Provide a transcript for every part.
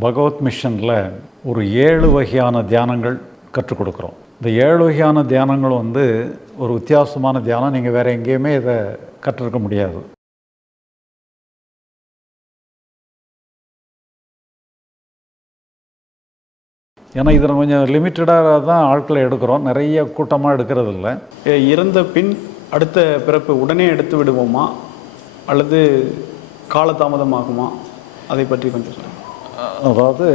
பகவத் மிஷனில் ஒரு ஏழு வகையான தியானங்கள் கற்றுக் கொடுக்குறோம். இந்த ஏழு வகையான தியானங்கள் வந்து ஒரு வித்தியாசமான தியானம். நீங்கள் வேறு எங்கேயுமே இதை கற்றுருக்க முடியாது. ஏன்னா இதில் கொஞ்சம் லிமிட்டடாக தான் ஆட்களை எடுக்கிறோம். நிறைய கூட்டமாக எடுக்கிறது இல்லை இறந்த பின் அடுத்த பிறப்பு உடனே எடுத்து விடுவோமா? அல்லது காலதாமதமாகுமா? அதை பற்றி கொஞ்சம் சொல்லுங்கள் அதாவது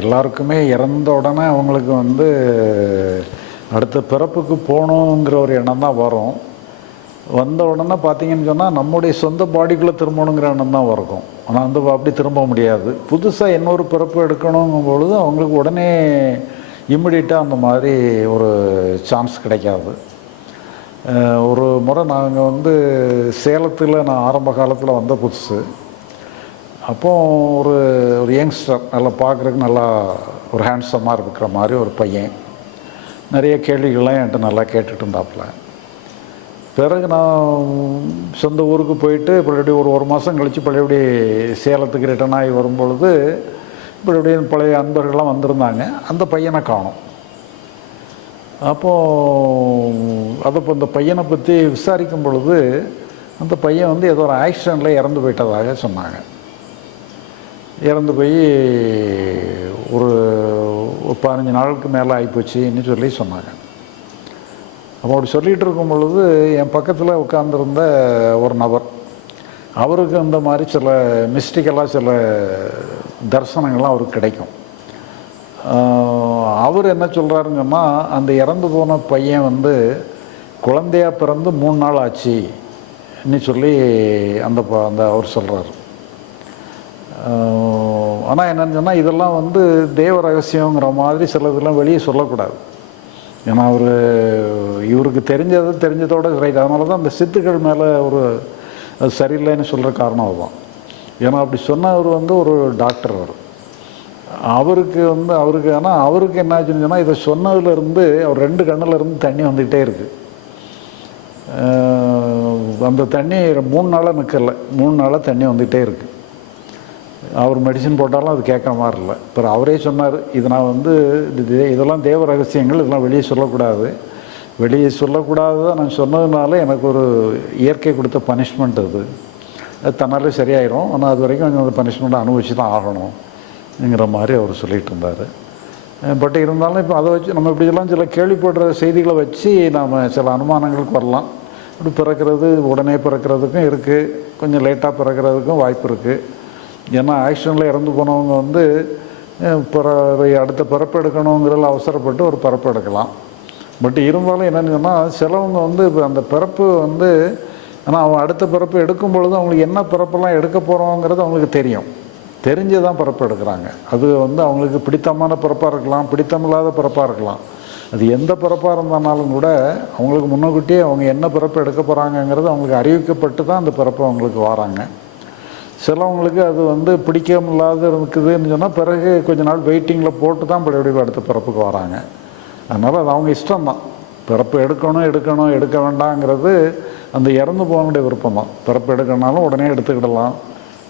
எல்லாருக்குமே இறந்த உடனே அவங்களுக்கு வந்து அடுத்த பிறப்புக்கு போகணுங்கிற ஒரு எண்ணம் தான் வரும். வந்த உடனே பார்த்தீங்கன்னு சொன்னால் நம்முடைய சொந்த பாடிக்குள்ளே திரும்பணுங்கிற எண்ணம் தான் இருக்கும் ஆனால் வந்து அப்படி திரும்ப முடியாது. புதுசாக இன்னொரு பிறப்பு எடுக்கணுங்கும் பொழுது அவங்களுக்கு உடனே இம்மிடியட்டாக அந்த மாதிரி ஒரு சான்ஸ் கிடைக்காது. ஒரு முறை நாங்கள் வந்து சேலத்தில் நான் ஆரம்ப காலத்தில் வந்த புதுசு. அப்போ ஒரு ஒரு யங்ஸ்டர் நல்லா பார்க்குறதுக்கு நல்லா ஒரு ஹேண்ட்ஸமாக இருக்கிற மாதிரி ஒரு பையன். நிறைய கேள்விகள்லாம் என்கிட்ட நல்லா கேட்டுட்டு இருந்தாப்புல. பிறகு நான் சொந்த ஊருக்கு போயிட்டு இப்படி ஒரு ஒரு மாதம் கழித்து பழையபடி சேலத்துக்கு ரிட்டர்ன் ஆகி வரும்பொழுது இப்படி பழைய அன்பர்கள்லாம் வந்திருந்தாங்க. அந்த பையனை காணோம். அப்போது அதை இப்போ இந்த பையனை பற்றி விசாரிக்கும் பொழுது அந்த பையன் வந்து ஏதோ ஒரு ஆக்சிடெண்ட்டில் இறந்து போயிட்டதாக சொன்னாங்க. இறந்து போய் ஒரு பதினஞ்சு நாளுக்கு மேலே ஆகிப்போச்சுன்னு சொல்லி சொன்னாங்க. அப்போ அப்படி சொல்லிகிட்டு இருக்கும் பொழுது என் பக்கத்தில் உட்காந்துருந்த ஒரு நபர் அவருக்கு இந்த மாதிரி சில மிஸ்டிக்கலாக சில தரிசனங்கள்லாம் அவருக்கு கிடைக்கும். அவர் என்ன சொல்கிறாருங்கன்னா அந்த இறந்து போன பையன் வந்து குழந்தையாக பிறந்து மூணு நாள் ஆச்சுன்னு சொல்லி அந்த ப- அந்த அவர் சொல்கிறார் ஆனால் என்னென்னு சொன்னால் இதெல்லாம் வந்து தேவ ரகசியங்கிற மாதிரி சில இதெல்லாம் வெளியே சொல்லக்கூடாது. ஏன்னா அவர் இவருக்கு தெரிஞ்சது தெரிஞ்சதோட ரைட். அதனால தான் அந்த சித்துக்கள் மேலே ஒரு சரியில்லைன்னு சொல்கிற காரணம் அதுதான். ஏன்னா அப்படி சொன்னவர் வந்து ஒரு டாக்டர் அவர். அவருக்கு வந்து அவருக்கு ஆனால் அவருக்கு என்ன ஆச்சுன்னு சொன்னால் இதை சொன்னதுலேருந்து அவர் ரெண்டு கண்ணிலேருந்து தண்ணி வந்துக்கிட்டே இருக்குது அந்த தண்ணி மூணு நாளாக நிற்கலை மூணு நாளாக தண்ணி வந்துக்கிட்டே இருக்குது அவர் மெடிசன் போட்டாலும் அது கேட்குற மாதிரி இல்லை அப்புறம் அவரே சொன்னார் இது நான் வந்து இது இதெல்லாம் தேவ ரகசியங்கள் இதெல்லாம் வெளியே சொல்லக்கூடாது. வெளியே சொல்லக்கூடாது தான் நான் சொன்னதுனால எனக்கு ஒரு இயற்கை கொடுத்த பனிஷ்மெண்ட் அது. அது தன்னாலே சரியாயிரும். ஆனால் அது வரைக்கும் கொஞ்சம் அந்த பனிஷ்மெண்ட்டை அனுபவிச்சு தான் ஆகணும்ங்கிற மாதிரி அவர் சொல்லிட்டு இருந்தார். பட் இருந்தாலும் இப்போ அதை வச்சு நம்ம இப்படியெல்லாம் சில கேள்விப்படுற செய்திகளை வச்சு நாம் சில அனுமானங்களுக்கு வரலாம். இப்படி பிறக்கிறது உடனே பிறக்கிறதுக்கும் இருக்குது கொஞ்சம் லேட்டாக பிறக்கிறதுக்கும் வாய்ப்பு இருக்குது ஏன்னா ஆக்சிடெண்ட்டில் இறந்து போனவங்க வந்து பிறவை பிற அடுத்த பிறப்பு எடுக்கணுங்கிறதுல அவசரப்பட்டு ஒரு பிறப்பு எடுக்கலாம். பட் இருந்தாலும் என்னென்னு சொன்னால் சிலவங்க வந்து இப்போ அந்த பிறப்பு வந்து ஆனால் அவன் அடுத்த பிறப்பு எடுக்கும் பொழுது அவங்களுக்கு என்ன பிறப்பெல்லாம் எடுக்க போகிறோங்கிறது அவங்களுக்கு தெரியும். தெரிஞ்சு தான் பிறப்பு எடுக்கிறாங்க. அது வந்து அவங்களுக்கு பிடித்தமான பிறப்பாக இருக்கலாம் பிடித்தமில்லாத பிறப்பாக இருக்கலாம். அது எந்த பிறப்பாக இருந்தாலும் கூட அவங்களுக்கு முன்னக்கூட்டியே அவங்க என்ன பிறப்பு எடுக்க போகிறாங்கங்கிறது அவங்களுக்கு அறிவிக்கப்பட்டு தான் அந்த பிறப்பு அவங்களுக்கு வராங்க. சிலவங்களுக்கு அது வந்து பிடிக்கமில்லாத இருக்குதுன்னு சொன்னால் பிறகு கொஞ்ச நாள் வெயிட்டிங்கில் போட்டு தான் மறுபடியும் அடுத்த பிறப்புக்கு வராங்க. அதனால் அது அவங்க இஷ்டம்தான். பிறப்பு எடுக்கணும் எடுக்கணும் எடுக்க வேண்டாங்கிறது அந்த இறந்து போகணுடைய விருப்பம் தான் பிறப்பு எடுக்கணுனாலும் உடனே எடுத்துக்கிடலாம்.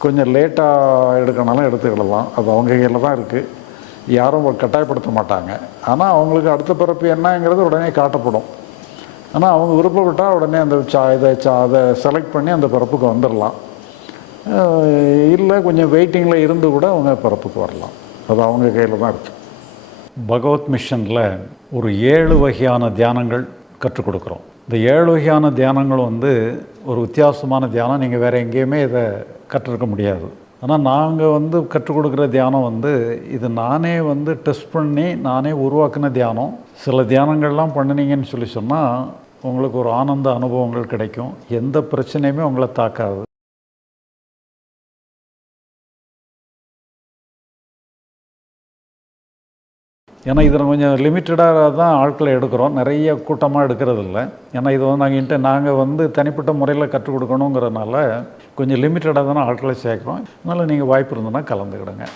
கொஞ்சம் லேட்டாக எடுக்கணுனாலும் எடுத்துக்கிடலாம். அது அவங்க கையில் தான் இருக்குது யாரும் கட்டாயப்படுத்த மாட்டாங்க. ஆனால் அவங்களுக்கு அடுத்த பிறப்பு என்னங்கிறது உடனே காட்டப்படும். ஆனால் அவங்க விருப்பப்பட்டால் உடனே அந்த சா இதை சா அதை செலக்ட் பண்ணி அந்த பிறப்புக்கு வந்துடலாம். இல்லை கொஞ்சம் வெயிட்டிங்கில் இருந்து கூட அவங்க பிறப்புக்கு வரலாம். அது அவங்க கையில் தான் இருக்குது பகவத் மிஷனில் ஒரு ஏழு வகையான தியானங்கள் கற்றுக் கொடுக்குறோம். இந்த ஏழு வகையான தியானங்கள் வந்து ஒரு வித்தியாசமான தியானம். நீங்கள் வேறு எங்கேயுமே இதை கற்றுருக்க முடியாது. ஆனால் நாங்கள் வந்து கற்றுக் கொடுக்குற தியானம் வந்து இது நானே வந்து டெஸ்ட் பண்ணி நானே உருவாக்கின தியானம். சில தியானங்கள்லாம் பண்ணினீங்கன்னு சொல்லி சொன்னால் உங்களுக்கு ஒரு ஆனந்த அனுபவங்கள் கிடைக்கும். எந்த பிரச்சனையுமே உங்களை தாக்காது. ஏன்னா இதில் கொஞ்சம் லிமிட்டடாக தான் ஆட்களை எடுக்கிறோம். நிறைய கூட்டமாக எடுக்கிறது இல்லை ஏன்னா இது வந்து நாங்கள் இன்ட்டு நாங்கள் வந்து தனிப்பட்ட முறையில் கற்றுக் கொடுக்கணுங்கிறனால கொஞ்சம் லிமிட்டடாக தானே ஆட்களை சேர்க்குறோம். அதனால் நீங்கள் வாய்ப்பு இருந்ததுன்னா கலந்துக்கிடுங்க.